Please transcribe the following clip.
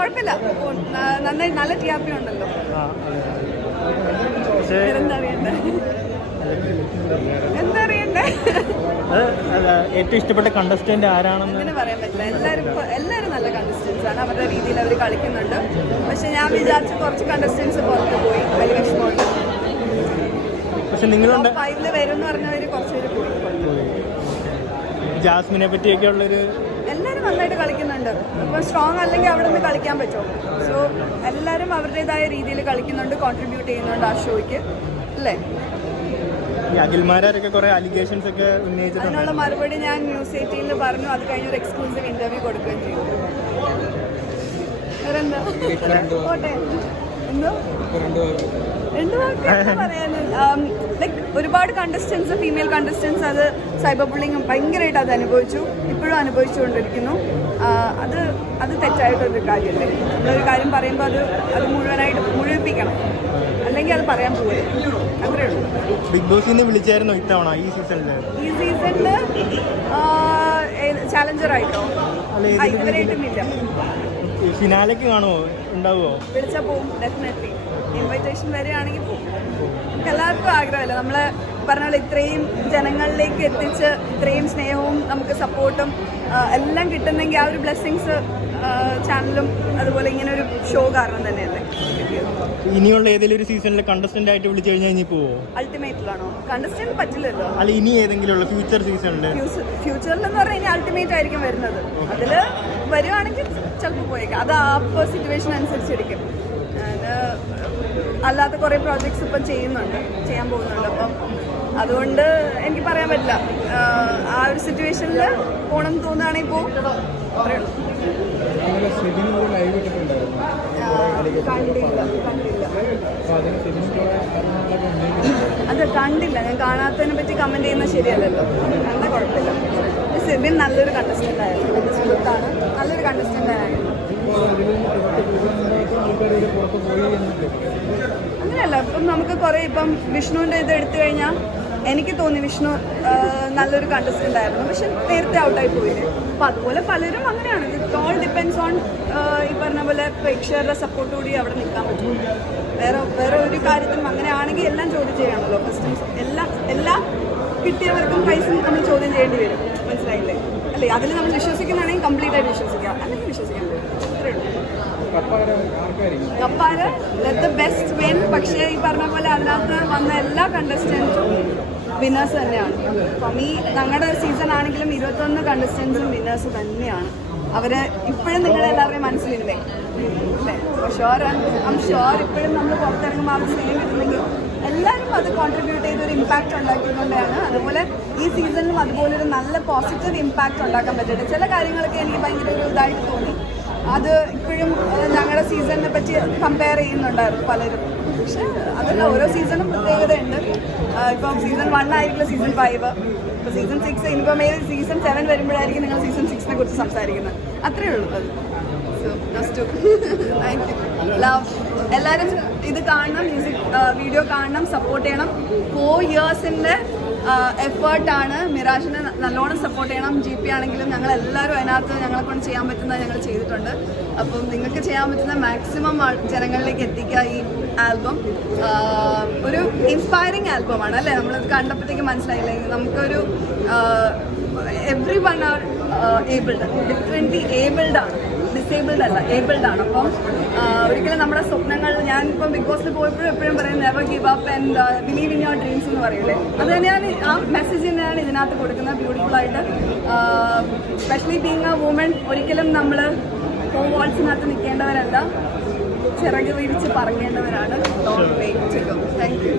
കുഴപ്പമില്ല, നന്നായി നല്ല TRP ഉണ്ടല്ലോ. എന്താ അറിയണ്ടേ? ഏറ്റവും ഇഷ്ടപ്പെട്ട കണ്ടസ്റ്റന്റ് ആരാണെന്ന് അങ്ങനെ പറയാൻ പറ്റില്ല. എല്ലാവരും നല്ല കണ്ടസ്റ്റൻസ് ആണ്, അവരുടെ രീതിയിൽ അവർ കളിക്കുന്നുണ്ട്. പക്ഷെ ഞാൻ വിചാരിച്ച കുറച്ച് കണ്ടസ്റ്റൻസ് പുറത്ത് പോയി, വലിയ വിഷമമുണ്ട്. പക്ഷെ നിങ്ങളുണ്ട് 5 വരും എന്ന് പറഞ്ഞവര് കുറച്ചുപേര് പോയി. ജാസ്മിനെ പറ്റിയൊക്കെ ഉള്ളൊരു എല്ലാവരും നന്നായിട്ട് കളിക്കുന്നുണ്ട്. ഇപ്പം സ്ട്രോങ് അല്ലെങ്കിൽ അവിടെ നിന്ന് കളിക്കാൻ പറ്റുമോ? സോ എല്ലാവരും അവരുടേതായ രീതിയിൽ കളിക്കുന്നുണ്ട്, കോൺട്രിബ്യൂട്ട് ചെയ്യുന്നുണ്ട് ആ ഷോയ്ക്ക്, അല്ലേ? അഖിൽമാരൊക്കെ കുറെ അലിഗേഷൻസ് ഒക്കെ ഉന്നയിച്ചിട്ടുണ്ട്. അതിനുള്ള മറുപടി ഞാൻ ന്യൂസ് 18 പറഞ്ഞു. അത് കഴിഞ്ഞൊരു എക്സ്ക്ലൂസീവ് ഇന്റർവ്യൂ കൊടുക്കുകയും ചെയ്തു. വേറെന്താ പോട്ടെ, എന്തോ രണ്ടു വാക്ക് പറയാനില്ല. ലൈക്ക് ഒരുപാട് കണ്ടസ്റ്റൻസ്, ഫീമെയിൽ കണ്ടസ്റ്റൻസ് അത് സൈബർ ബുള്ളിങ് ഭയങ്കരമായിട്ട് അത് അനുഭവിച്ചു, ഇപ്പോഴും അനുഭവിച്ചുകൊണ്ടിരിക്കുന്നു. അത് തെറ്റായിട്ടൊരു കാര്യമല്ലേ? നമ്മളൊരു കാര്യം പറയുമ്പോൾ അത് മുഴുവനായിട്ട് മുഴുവിപ്പിക്കണം, അല്ലെങ്കിൽ അത് പറയാൻ പോകില്ല. അത്രേ ഉള്ളൂ. ബിഗ് ബോസിൽ വിളിച്ചായിരുന്നു ഇത്തവണ ഈ സീസണില് ചാലഞ്ചറായിട്ടോ? ഇതുവരെയായിട്ടും ഇല്ല. ഫിനാലേക്ക് കാണുമോ? ഉണ്ടാവുമോ? വിളിച്ചാൽ പോവും, ഡെഫിനറ്റ്ലി. ഇൻവിറ്റേഷൻ വരികയാണെങ്കിൽ പോകും. നമുക്ക് എല്ലാവർക്കും ആഗ്രഹമല്ല, നമ്മളെ പറഞ്ഞാൽ ഇത്രയും ജനങ്ങളിലേക്ക് എത്തിച്ച് ഇത്രയും സ്നേഹവും നമുക്ക് സപ്പോർട്ടും എല്ലാം കിട്ടുന്നെങ്കിൽ ആ ഒരു ബ്ലെസ്സിങ്സ് ചാനലും അതുപോലെ ഇങ്ങനെ ഒരു ഷോ കാരണം തന്നെയല്ലേ. ഇനിയുള്ള ഏതെങ്കിലും ഒരു സീസണിൽ കണ്ടസ്റ്റന്റ് ആയിട്ട് വിളിച്ചു കഴിഞ്ഞാൽ ഇനി പോവോ? അൾട്ടിമേറ്റിലാണോ? കണ്ടസ്റ്റന്റ് പറ്റില്ലല്ലോ. അല്ല, ഇനി ഏതെങ്കിലും ഉള്ള ഫ്യൂച്ചർ സീസണിൽ എന്ന് പറഞ്ഞാൽ ഇനി അൾട്ടിമേറ്റ് ആയിരിക്കും വരുന്നത്. അതിൽ വരുവാണെങ്കിൽ ചിലപ്പോൾ പോയേക്കാം. അത് ആ സിറ്റുവേഷൻ അനുസരിച്ചിരിക്കും. അല്ലാത്ത കുറേ പ്രോജക്ട്സ് ഇപ്പം ചെയ്യാൻ പോകുന്നുണ്ട്. അപ്പം അതുകൊണ്ട് എനിക്ക് പറയാൻ പറ്റില്ല. ആ ഒരു സിറ്റുവേഷനിൽ പോകണം തോന്നുകയാണെങ്കിൽ പോകും. കണ്ടില്ല. ഞാൻ കാണാത്തതിനെ പറ്റി കമന്റ് ചെയ്യുന്നത് ശരിയല്ലല്ലോ. കണ്ട കുഴപ്പമില്ല. സെബിൻ നല്ലൊരു കണ്ടസ്റ്റന്റ് ആയിരുന്നു, എൻ്റെ സുഹൃത്താണ്, നല്ലൊരു കണ്ടസ്റ്റന്റ് ആയിരുന്നു. അങ്ങനെയല്ല, ഇപ്പം നമുക്ക് കുറേ ഇപ്പം വിഷ്ണുവിൻ്റെ ഇത് എടുത്തു കഴിഞ്ഞാൽ എനിക്ക് തോന്നി വിഷ്ണു നല്ലൊരു കണ്ടസ്റ്റന്റ് ആയിരുന്നു, പക്ഷെ നേരത്തെ ഔട്ടായി പോയില്ലേ. അപ്പം അതുപോലെ പലരും അങ്ങനെയാണ്. ഇറ്റ് ഓൾ ഡിപ്പെൻഡ്സ് ഓൺ ഈ പറഞ്ഞ പോലെ പ്രേക്ഷകരുടെ സപ്പോർട്ടോടി അവിടെ നിൽക്കാൻ പറ്റും. വേറെ ഒരു കാര്യത്തിലും അങ്ങനെയാണെങ്കിൽ എല്ലാം ചോദ്യം ചെയ്യണമല്ലോ. ഫസ്റ്റ് എല്ലാം കിട്ടിയവർക്കും പ്രൈസ് നമ്മൾ ചോദ്യം ചെയ്യേണ്ടി വരും. മനസ്സിലായില്ലേ? അല്ലേ? അതിൽ നമ്മൾ വിശ്വസിക്കുന്നതാണെങ്കിൽ കംപ്ലീറ്റ് ആയിട്ട് വിശ്വസിക്കുക, അല്ലെങ്കിൽ വിശ്വസിക്കാൻ പറ്റും. അത്രേ ഉള്ളൂ. കപ്പാര ദ ബെസ്റ്റ് വിൻ. പക്ഷേ ഈ പറഞ്ഞ പോലെ അതിനകത്ത് വന്ന എല്ലാ കണ്ടസ്റ്റൻസും വിന്നേഴ്സ് തന്നെയാണ്. അപ്പം ഈ ഞങ്ങളുടെ സീസൺ ആണെങ്കിലും 21 കണ്ടസ്റ്റൻസും വിന്നേഴ്സ് തന്നെയാണ്. അവരെ ഇപ്പോഴും നിങ്ങളെല്ലാവരുടെയും മനസ്സിലില്ലേ? അല്ലേ? ഷുവർ ഇപ്പോഴും നമ്മൾ പുറത്തിറങ്ങുമ്പോൾ ആ സ്നേഹം കിട്ടുന്നെങ്കിൽ എല്ലാവരും അത് കോൺട്രിബ്യൂട്ട് ചെയ്ത് ഒരു ഇമ്പാക്റ്റ് ഉണ്ടാക്കിയതുകൊണ്ടാണ്. അതുപോലെ ഈ സീസണിലും അതുപോലൊരു നല്ല പോസിറ്റീവ് ഇമ്പാക്റ്റ് ഉണ്ടാക്കാൻ പറ്റുന്നുണ്ട്. ചില കാര്യങ്ങളൊക്കെ എനിക്ക് ഭയങ്കര ഒരു ഇതായിട്ട് തോന്നി. അത് ഇപ്പോഴും ഞങ്ങളുടെ സീസണിനെ പറ്റി കമ്പയർ ചെയ്യുന്നുണ്ടായിരുന്നു പലരും. പക്ഷെ അതല്ല, ഓരോ സീസണും പ്രത്യേകതയുണ്ട്. ഇപ്പം സീസൺ 1 ആയിരിക്കില്ല സീസൺ 5, ഇപ്പോൾ സീസൺ 6. ഇനിയിപ്പം സീസൺ 7 വരുമ്പോഴായിരിക്കും നിങ്ങൾ സീസൺ 6നെ കുറിച്ച് സംസാരിക്കുന്നത്. അത്രേ ഉള്ളൂ. അത് താങ്ക് യു. ലവ്. എല്ലാവരും ഇത് കാണണം, മ്യൂസിക് വീഡിയോ കാണണം, സപ്പോർട്ട് ചെയ്യണം. 4 ഇയേഴ്സിൻ്റെ എഫേർട്ടാണ്. മിറാജിനെ നല്ലോണം സപ്പോർട്ട് ചെയ്യണം. GP ആണെങ്കിലും ഞങ്ങളെല്ലാവരും അതിനകത്ത് ഞങ്ങളെ കൊണ്ട് ചെയ്യാൻ പറ്റുന്നത് ഞങ്ങൾ ചെയ്തിട്ടുണ്ട്. അപ്പം നിങ്ങൾക്ക് ചെയ്യാൻ പറ്റുന്ന മാക്സിമം ജനങ്ങളിലേക്ക് എത്തിക്കുക ഈ ആൽബം. ഒരു ഇൻസ്പയറിങ് ആൽബമാണ്, അല്ലേ? നമ്മളത് കണ്ടപ്പോഴത്തേക്ക് മനസ്സിലായില്ലേ? നമുക്കൊരു every one are abled, differently abled ആണ്, ഡിസേബിൾഡ് അല്ല, ഏബിൾഡ് ആണ്. അപ്പം ഒരിക്കലും നമ്മുടെ സ്വപ്നങ്ങൾ, ഞാനിപ്പം ബിഗ് ബോസിൽ പോയപ്പോഴും എപ്പോഴും പറയും never give up and believe in your dreams എന്ന് പറയില്ലേ? അത് തന്നെയാണ് ആ മെസ്സേജ് തന്നെയാണ് ഇതിനകത്ത് കൊടുക്കുന്നത്, ബ്യൂട്ടിഫുൾ ആയിട്ട്. സ്പെഷ്യലി ബീങ് എ വുമൺ, ഒരിക്കലും നമ്മൾ 4 വാൾസിനകത്ത് നിൽക്കേണ്ടവരല്ല, ചിറക് വിരിച്ച് പറങ്ങേണ്ടവരാണ്. Don't wait to go. Thank U.